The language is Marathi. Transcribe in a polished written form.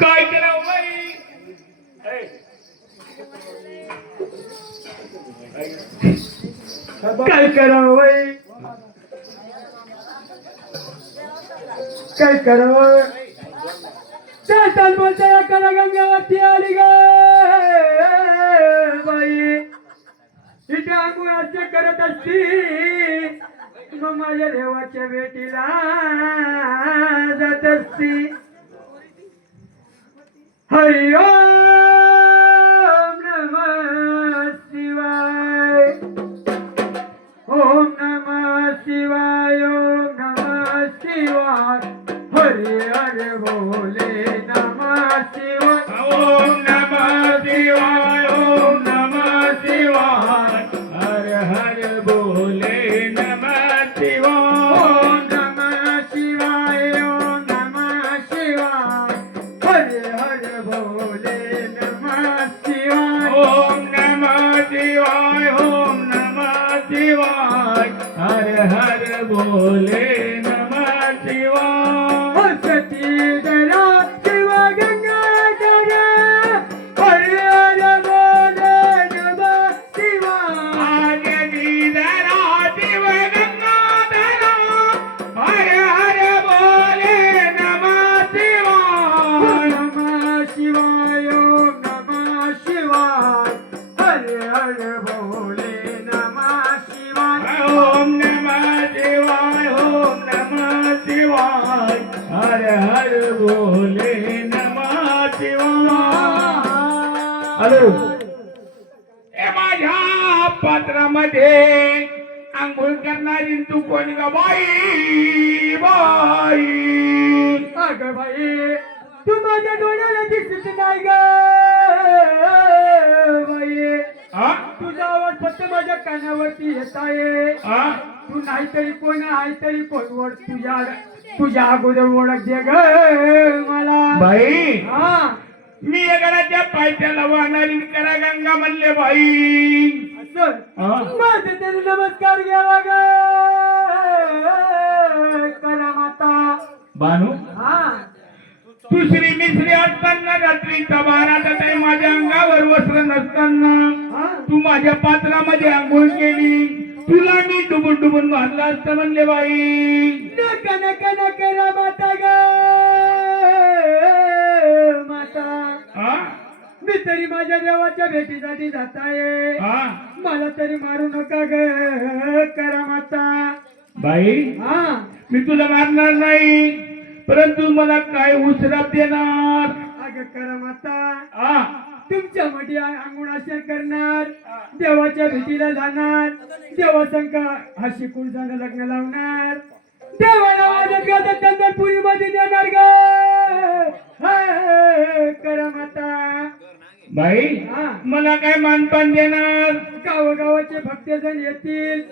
काय करावं बाई? काय करावं बाई? काय करावं? चालताल बोलता करा गंगावरती आली ग बाई. इथे अंगुळाचे करत असती मग माझ्या देवाच्या भेटीला जात असती. हरि ओम नमः शिवाय. ओम नमः शिवाय. ओम नमः शिवाय. हरि हरि बोले नमः शिवाय. ओम नमः शिवाय. ओम नमः शिवाय. हर हर बोले नमः शिवाय. ओम नमः शिवाय. ओम नमः शिवाय. हरि हरि बोले नमः शिवाय. ओम नमः शिवाय. ओम नमः शिवाय. हर हर बोले नमः शिवाय. सती जरा शिव गंगाधर हरि हरि बोले नमः शिवाय. आजनी धरा शिव गंगाधरा हर हर बोले नमः शिवाय. नमः शिवाय. ओम नमः शिवाय. हरि हरि बोले नमः शिवाय. ओम नमः शिवाय. ओम नमः शिवाय. हर हर बोले नमः शिवाय. हॅलो, ए माझ्या पात्रामध्ये आंघोळ करणारी तू कोण ग बाई? बाई अगं बाई तू माझ्या डोळ्याला दिसत नाही ग बाई. हा? तुझा आवाज फक्त माझ्या कानावरती येत आहे. हा? तू नाहीतरी कोण आहे तरी कोण ओळख तुझ्या अगोदर ओळख दे ग मला. बाई हा मी एगडाच्या पायथ्याला वाहणारी करा गंगा म्हणले बाई. असं हा? माझे तरी नमस्कार घ्यावा ग करा माता. बानू हा दुसरी मिसरी असताना रात्रीचा 12चा टाइम माझ्या अंगावर वस्त्र नसताना हा तू माझ्या पात्रामध्ये आंघोळ केली. तुला मी डुबून डुबून मारलं असतं म्हणले बाई. नका नका नका रा माता ग माता. हा? मी तरी माझ्या देवाच्या भेटीसाठी जात आहे. हा? मला तरी मारू नका ग करा माता. बाई हा मी तुला मारणार नाही, परंतु मला काय उसराब देणार? अग करा माता. हा? तुमच्या मध्ये अंगुणाशर करणार, देवाच्या भेटीला जाणार, देवासंग हशी कुंजानं लग्न लावणार, देवाला वाजत गाजत चंदनपुरी मध्ये देणार ग करा माता. बाई हा मला काय मानपान देणार? गावोगावाचे भक्तजण येतील,